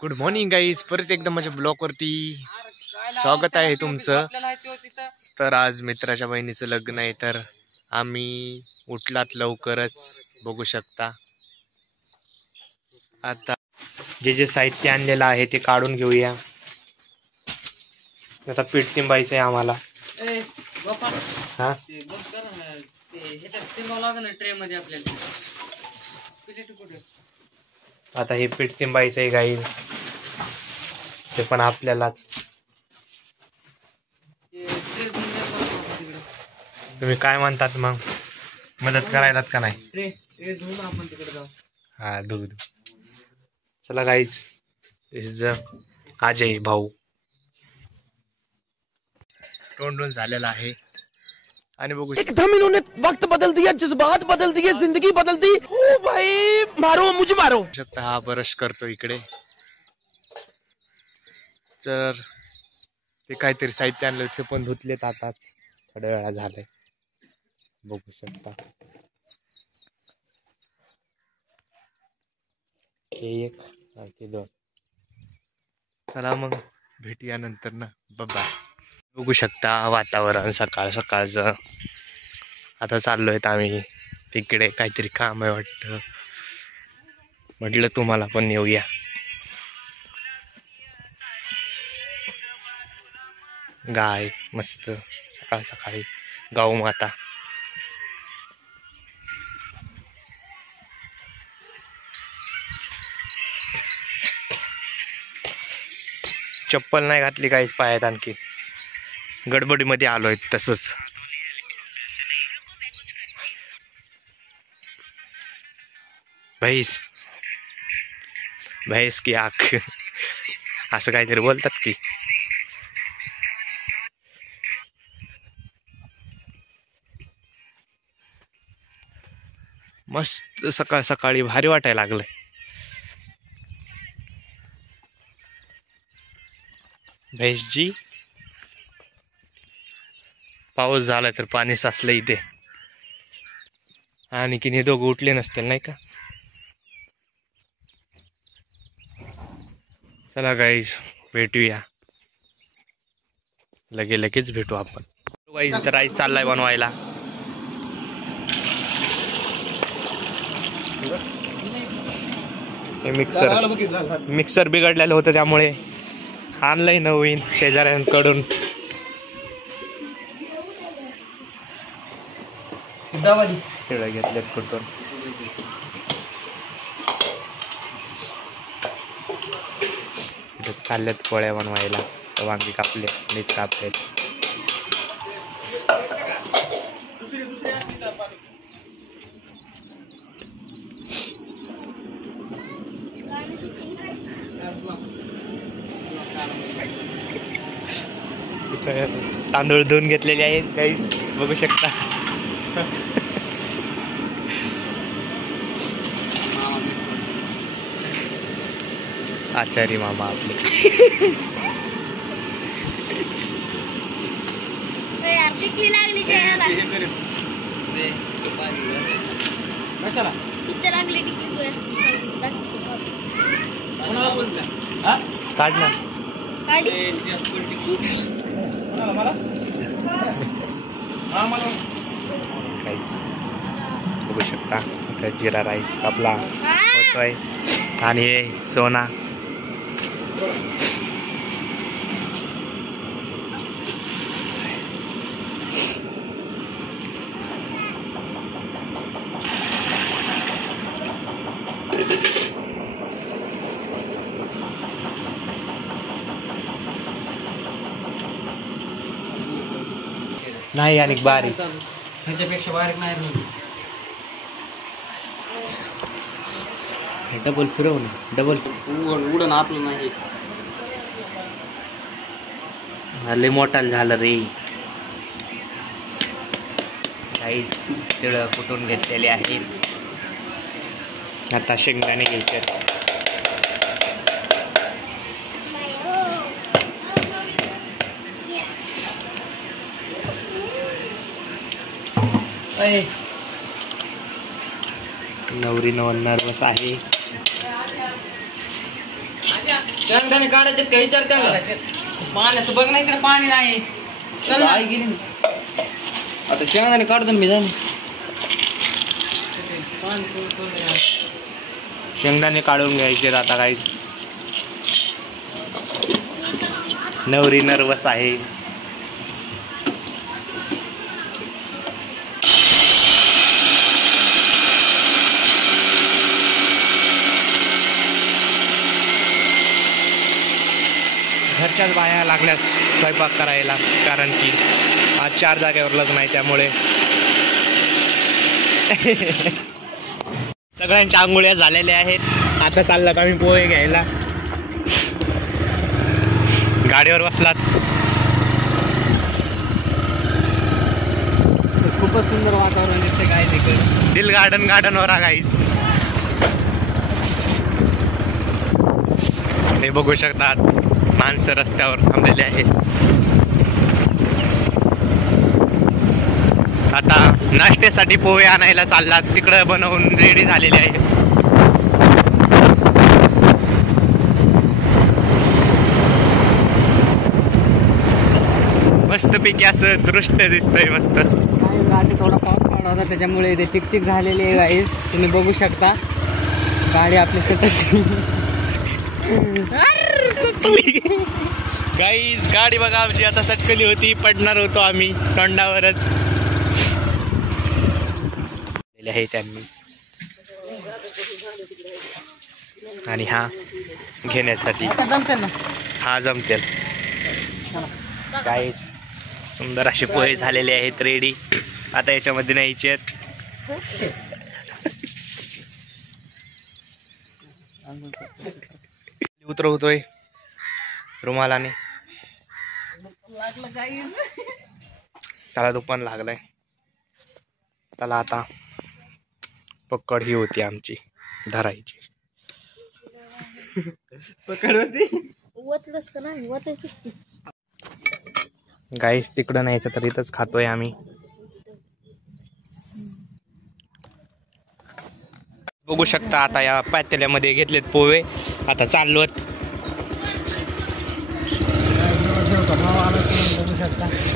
Good morning guys, परत एकदा माझ्या ब्लॉगवरती स्वागत आहे तुमचं. तर आज मित्राच्या बहिणीचं लग्न आहे, तर आम्ही उठलात लवकरच, बघू शकता. आता जे साहित्य आणलेलं आहे ते काढून घेऊया. आता पीठ तिंबायचं आहे आम्हाला. हा आता हे पीठ तिंबायचं आहे गाईज, ते पण आपल्यालाच. तुम्ही काय म्हणतात मग, मदत करायलात का नाही? हा धू. चला गाईज, अजय भाऊ तोंडून झालेला आहे आणि बघू एकदम इन्होंने वक्त बदल दिया, जज्बात बदल दिए, जिंदगी बदल दी. ओ भाई मारो, मुझे मारो. शकता हा ब्रश करतो इकडे. तर ते काहीतरी साहित्य आणलं ते पण धुतलेत आताच, थोड्या वेळा झालंय, बघू शकता. एक ते दोन. चला मग भेटूया नंतर ना, बाय. बघू शकता वातावरण सकाळ सकाळचं. आता चाललोय आम्ही तिकडे, काहीतरी काम आहे वाटतं, म्हटलं तुम्हाला पण येऊया. गाय मस्त सकाळ सकाळी, गाऊ माता. चप्पल नाही घातली काहीच पायात, आणखी गडबडीमध्ये आलोय तसंच. भैस भैस की आख असं काहीतरी बोलतात की. मस्त सकाळ सकाळी भारी वाटायला लागलंय. भैसजी, पाऊस झालाय तर पाणी साचलं इथे, आणि की हे दोघं उठले नसतील नाही का. चला गाईज भेटूया, लगेच भेटू आपण. गाईज तर राईस चाललाय बनवायला. हे मिक्सर बिघडलेलं होतं, त्यामुळे आणलंय नवीन शेजाऱ्यांकडून. शेळ्या घेतल्यात कुठून. चालल्यात पोळ्या बनवायला. वांगी कापले, मीच कापले. तांदूळ धुवून घेतलेले आहेत गाईस, बघू शकता. आचारी मामा आपले. काढ ना. बघू शकता जिरा राईस आपला होतोय. आणि हे सोना नाही, आणि बारीक ह्याच्यापेक्षा बारीक नाही. डबल फिरव ना, डबल उडण आपलं नाही. लय मोठाल झालं रे. काही तिळं कुटून घेतलेले आहेत. आता शेंगदाणे घ्यायचे. नवरी नर्वस आहे. शेंगदाणे काढायचे का विचार त्याला पाण्याचं बघ नाही इकडे पाणी नाही चल आई गेली आता शेंगदाणे काढतो मी जाणे शेंगदाणे काढून घ्यायचे आता काही नवरी नर्वस आहे. घरच्याच बाया लागल्यात स्वयंपाक करायला कारण की आज 4 जागेवर लग्न आहे त्यामुळे सगळ्यांच्या आंघोळ्या झालेल्या आहेत. आता चाललात आम्ही पोहे घ्यायला. गाडीवर बसलात. खूपच सुंदर वातावरण दिसते काय तिकडे दिल गार्डनवर गाईस हे बघू शकतात. माणसं रस्त्यावर थांबलेले आहेत. आता नाश्त्यासाठी पोहे आणायला चाललात. तिकडं बनवून रेडी झालेले आहे. मस्तपैकी असं दृश्य दिसतंय मस्त. गाडी थोडा पाऊस पडला होता त्याच्यामुळे ते चिकचिक झालेली आहे गाईस तुम्ही बघू शकता. गाडी आपली गाईज गाडी बघा आमची आता सटकली होती. पडणार होतो आम्ही तोंडावरच आहे त्यांनी. आणि हा घेण्यासाठी हा जमतेल. गाईज सुंदर असे पोहे झालेले आहेत रेडी. आता याच्यामध्ये न्यायचे आहेत. उतरवतोय रुमालाने. त्याला दुपान लागलाय. त्याला आता पकड ही होती आमची धरायची. पकड होती गाईस तिकडं न्यायचं तर इथंच खातोय आम्ही. बघू शकता आता या पातेल्यामध्ये घेतलेत पोहे. आता चाललोत.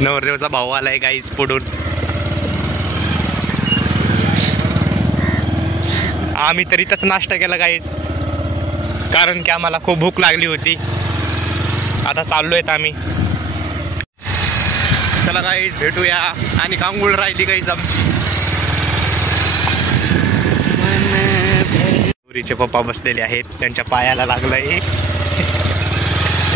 नवरदेवचा भाऊ आलाय गाईस पुढून. आम्ही तर इथंच नाश्ता केला गाईस कारण की आम्हाला खूप भूक लागली होती. आता चाललोय आम्ही. चला गाईस भेटूया. आणि कांगुळ राहिली गाईस आमची. नवरीचे पप्पा बसलेले आहेत. त्यांच्या पायाला लागलंय.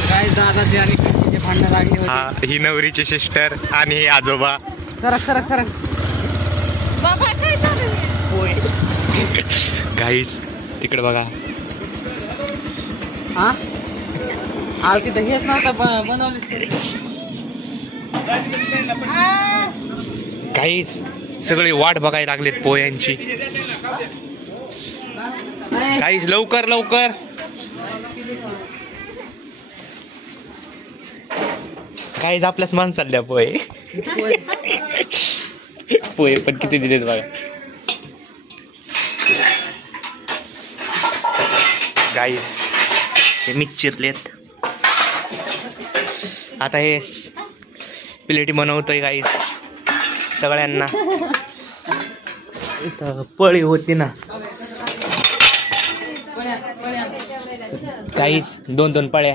काय दादाची आणि कितीचे भांडण लागली होती. हा ही नवरीची सिस्टर आणि हे आजोबा. सरक बाबा काय झालं गाईस तिकडे बघा. हा आज तिथं हेच नव्हतं बनवले. गाईस सगळी वाट बघायला लागलेत पोह्यांची. गाईस लवकर लवकर. गाईस आपल्याच माणसाला द्या पोहे. पोहे पण किती दिलेत बघा. गाईस हे मीच चिरलेत. आता हे प्लेटी बनवतोय गाईस सगळ्यांना. इथं पळी होती ना गाईस. 2-2 पळ्या.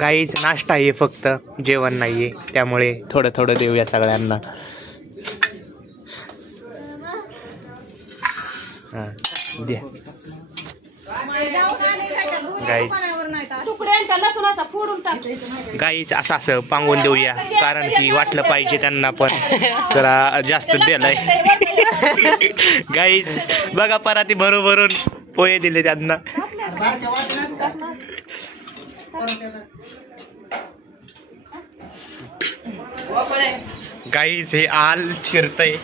गाईस नाश्ता आहे फक्त जेवण नाहीये त्यामुळे थोडं थोडं देऊया सगळ्यांना. हा द्या गाईस. गाईच असं पांगून देऊया कारण की वाटलं पाहिजे त्यांना पण जरा जास्त दिलंय. गाईच बघा पराती भरून पोहे दिले त्यांना. गाईस हे आल शिरतय.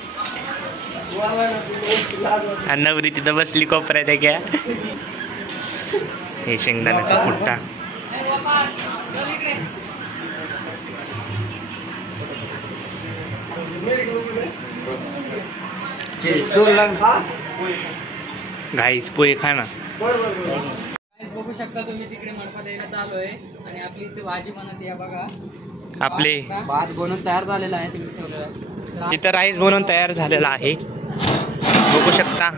नवरी तिथं बसली कोपऱ्यात आहे क्या. हे शेंगदाण्याचा फुट्टा. गाईच पोहे खा ना. बघू शकता तुम्ही तिकडे मडपा द्यायला चालू आहे आणि आपली इथे भाजी बनवते या बघा. आपले भात बनवून तयार झालेला आहे तिकडे ठेवलेला आहे. इथं राईस बनवून तयार झालेला आहे बघू शकता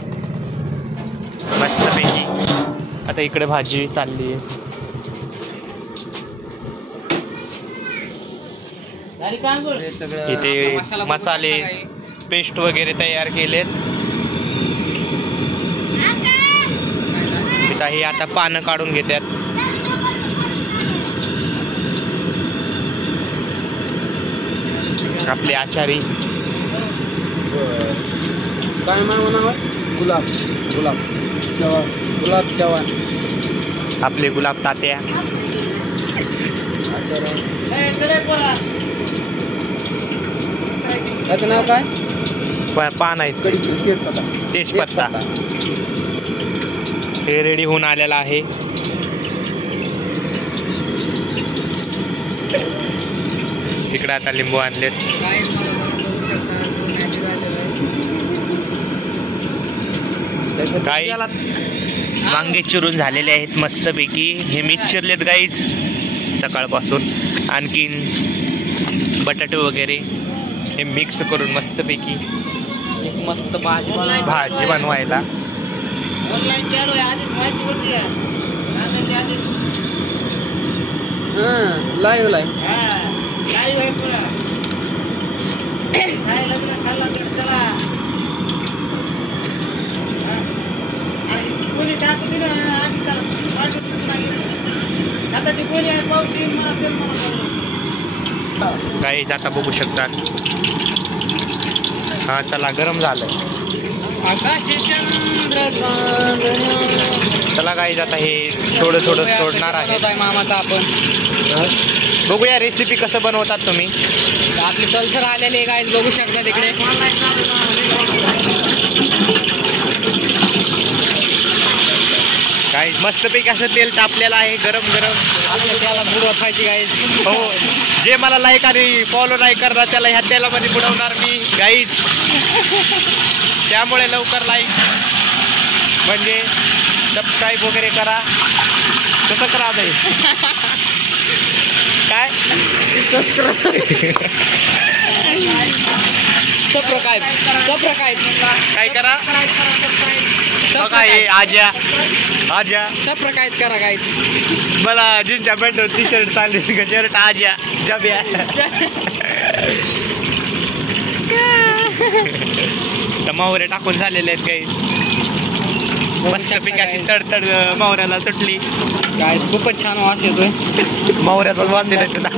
मस्तपैकी. आता इकडे भाजी चालली आहे. हे सगळं इथे मसाला मसाले पेस्ट वगैरे तयार केलेत. इथं हे आता पानं काढून घेतात. आपले आचारी काय नाव आहे? गुलाब गुलाब चव्हाण. गुलाब चव्हाण. आपले गुलाब तात्या. त्याचं नाव काय? पान आहेत तेजपत्ता. हे रेडी होऊन आलेला आहे. इकडे आता लिंबू आणलेत. काही वांगे चिरून झालेले आहेत मस्तपैकी. हे मिक्स चिरलेत गाईच सकाळपासून. आणखीन बटाटे वगैरे हे मिक्स करून मस्तपैकी एक मस्त भाजी भाजी बनवायला. लाईव्ह लाईव्ह गाईच आता बघू शकतात. हा चला गरम झालंय. चला गाईच आता हे थोडं थोडं सोडणार आहे. मामाचा आपण बघूया रेसिपी कसं बनवतात तुम्ही. आपली पल्सर आलेली गाईज बघू शकता तिकडे. गाईज मस्तपैकी असं तेल तापलेलं आहे गरम गरम. आपल्या त्याला बुडवत पाहिजे गाईज. हो जे मला लाईक आणि फॉलो नाही करणार त्याला ह्या तेलामध्ये बुडवणार मी गाईज. त्यामुळे लवकर लाईक म्हणजे सबस्क्राईब वगैरे करा. कसं करा नाही काय काय करा. बघा हे आज्या आज्या सबस्क्राईब करा गाईज. मला जीनच्या पॅन्टवर टी शर्ट चालली शर्ट आज्या जब्या. तर मावरे टाकून झालेले आहेत काही मस्तपैकी अशी तडतड मावऱ्याला सुटली. गाईज खूपच छान वास येतोय. मावऱ्याचा वास दिला तुला.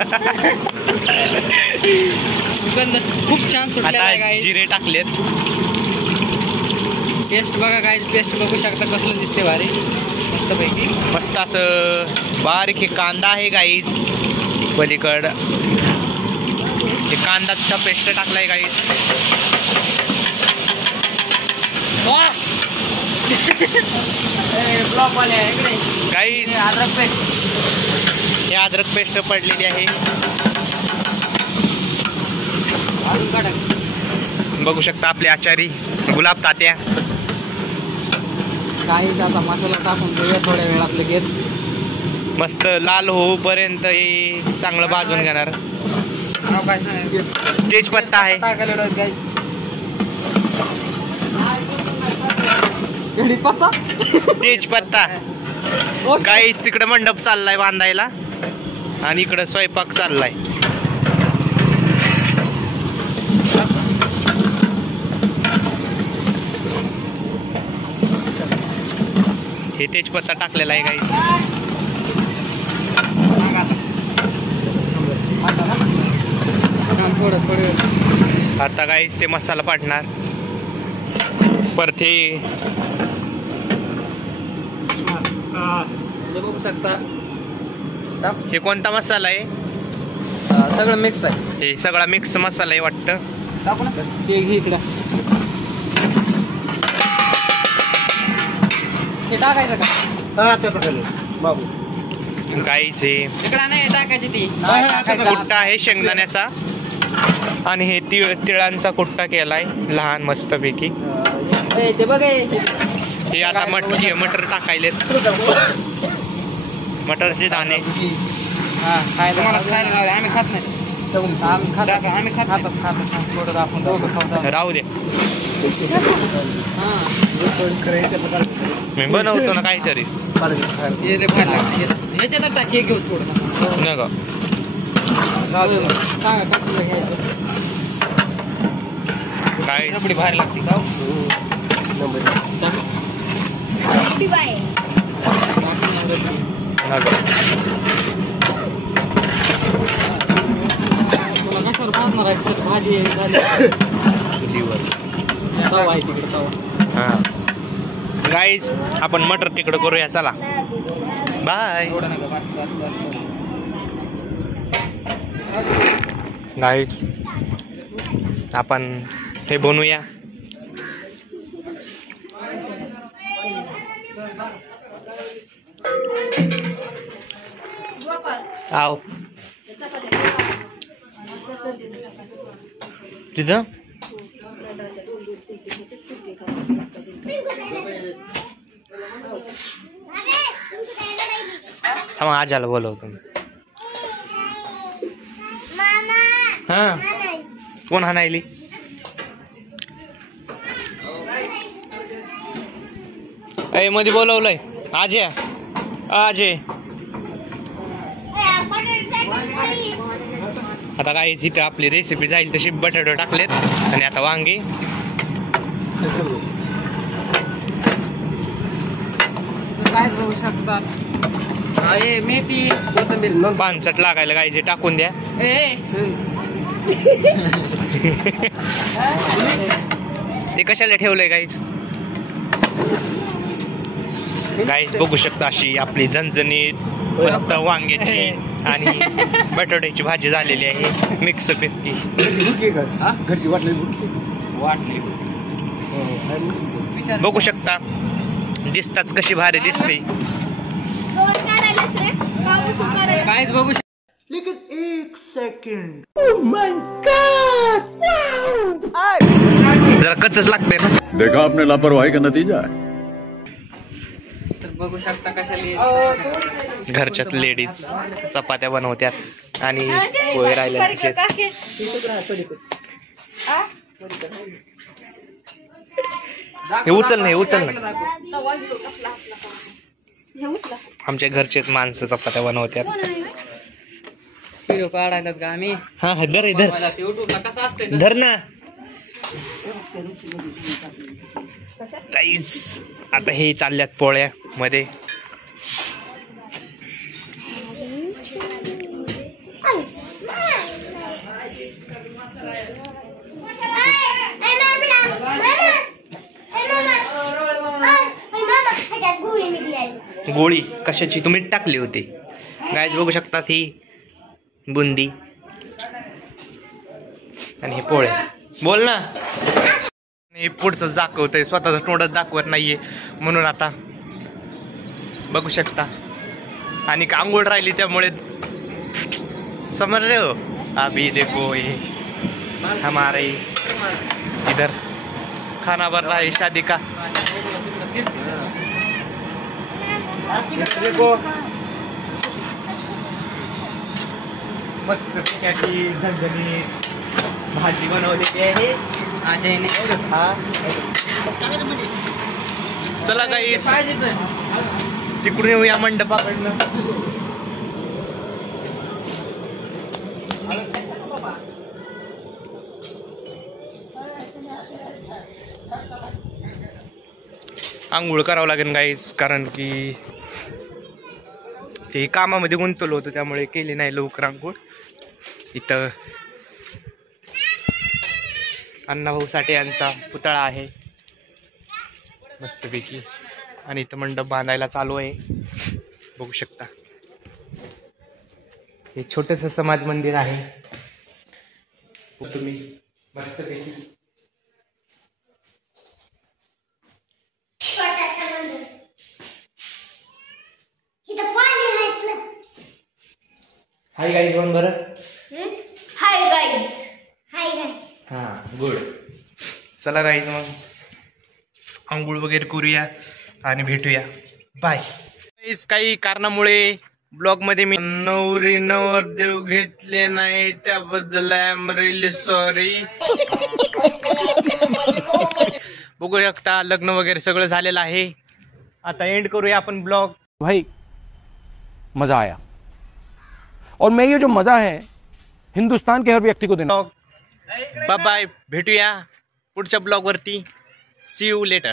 सुगंध खूप छान सुटलेला आहे आता गाईज. जिरे टाकलेत. टेस्ट बघा गाईज. टेस्ट बघू शकता कसलं दिसते भारी मस्तपैकी. मस्त असं बारीक हे कांदा आहे गाईज पलीकड. हे कांदाचा पेस्ट टाकलाय गाईज. गाईज हे अद्रक पेस्ट पडलेली आहे. बघू शकता आपले आचारी गुलाब तात्या. गाईज आता मसाला टाकून घेऊया थोड्या वेळात लगेच. मस्त लाल होऊपर्यंत हे चांगलं भाजून घेणार. नाव काय सांगायचं? तेजपत्ता आहे. टाकलेलं गाईज. कढीपत्ता तेजपत्ता. काही तिकडे मंडप चाललाय बांधायला आणि इकडे स्वयंपाक चाललाय. हे तेजपत्ता टाकलेला आहे काही. आता काहीच ते मसाला पाडणार परत. बघू शकता हे कोणता मसाला आहे. सगळं मिक्स आहे. हे सगळा मिक्स मसाला आहे वाटतं. टाकू ना ते घे इकडं. हे टाकायचं का काहीच हे इकडं नाही टाकायची ती. कुट्टा आहे शेंगदाण्याचा आणि हे तिळांचा कुट्टा केलाय लहान मस्तपैकी. ते बघ हे आता मटर टाकायलेत, मटरचे दाणे. आम्ही खात नाही. आम्ही खात थोडं आपण दोघं खाऊ. राहू दे, मी बनवतो ना काहीतरी. ह्याच्यात टाकी घेऊ थोडं नाही का सांगा टाकीला घ्यायचं. काय रबडी भारी लागते का? तुला कशावर भाजणार आहे? भाजी तवा आहे तिकडे तवा. हा गाईज, आपण मटर तिकडं करूया, चला बाय. गाईज, आपण हे बनवूया. आव तिथं थांबा, आजाला बोलवतो. हा कोण हाणायली? ए मध्ये बोलवलंय आजे. आजे आता काय इथं आपली रेसिपी जाईल तशी बटाटे टाकलेत आणि आता वांगी. काय बघू शकतात. मेथी कोथिंबीर पानसट लागायला गायचे टाकून द्या. ते कशाला ठेवलंय गाईच? गाईच बघू शकता अशी आपली झणझणीत मस्त वांग्याची आणि बटाट्याची भाजी झालेली आहे, मिक्स पैकी. वाटली बघू शकता, दिसताच कशी भारी दिसते. काहीच बघू लेकिन एक सेकंड. जरा कच्चच लागते ना. देखा आपने लापरवाही का नतीजा है. तर बघू शकता कशाला घरच्यात लेडीज चपात्या बनवत्यात आणि पोहे राहिल्या तसेच. हे उचल नाही, उचल ना. आमच्या घरचेच माणसं चपात्या बनवत्यात. व्हिडिओ काढायला का आम्ही? हा धर धर युट्यूबला कसं असते धर ना. काहीच आता हे चालल्यात पोळ्या मध्ये. गोळी कशाची तुम्ही टाकली होती गायज बघू शकता. ही बुंदी आणि हे पोळे. बोल ना. हे पुढचं दाखवतंय, स्वतःच तोंडच दाखवत नाहीये म्हणून आता बघू शकता. आणि आंघोळ राहिली त्यामुळे समझ रहे हो. अभी देखो ये हमारे इधर खाना बन रहा है शादी का. देखो मस्त पिकाची झणझणीत भाजी बनवलेली आहे. चला काही तिकडून येऊया मंडपाकडनं. आंघोळ करावं लागेल गाईस, कारण की ते कामामध्ये गुंतवलं होतं त्यामुळे केली नाही लवकर आंघोळ. इथं अण्णाभाऊ साठे यांचा पुतळा आहे मस्तपैकी आणि इथं मंडप बांधायला चालू आहे बघू शकता. हे छोटंसं समाज मंदिर आहे तुम्ही मस्तपैकी. हाय गाईज बोल बरं. Hi guys. Hi guys. हा गुड. चला गाईज मग आंघोळ वगैरे करूया आणि भेटूया बाय. काही कारणामुळे ब्लॉग मध्ये मी नवरी नवरदेव घेतले नाही त्याबद्दल आय एम रिअली सॉरी. बघू शकता लग्न वगैरे सगळं झालेलं आहे. आता एंड करूया आपण ब्लॉग. भाई मजा आया और मैं ये जो मजा है हिंदुस्तान के हर व्यक्ति को देना. Bye bye. भेटूया पुढच्या ब्लॉग वरती. See you letter.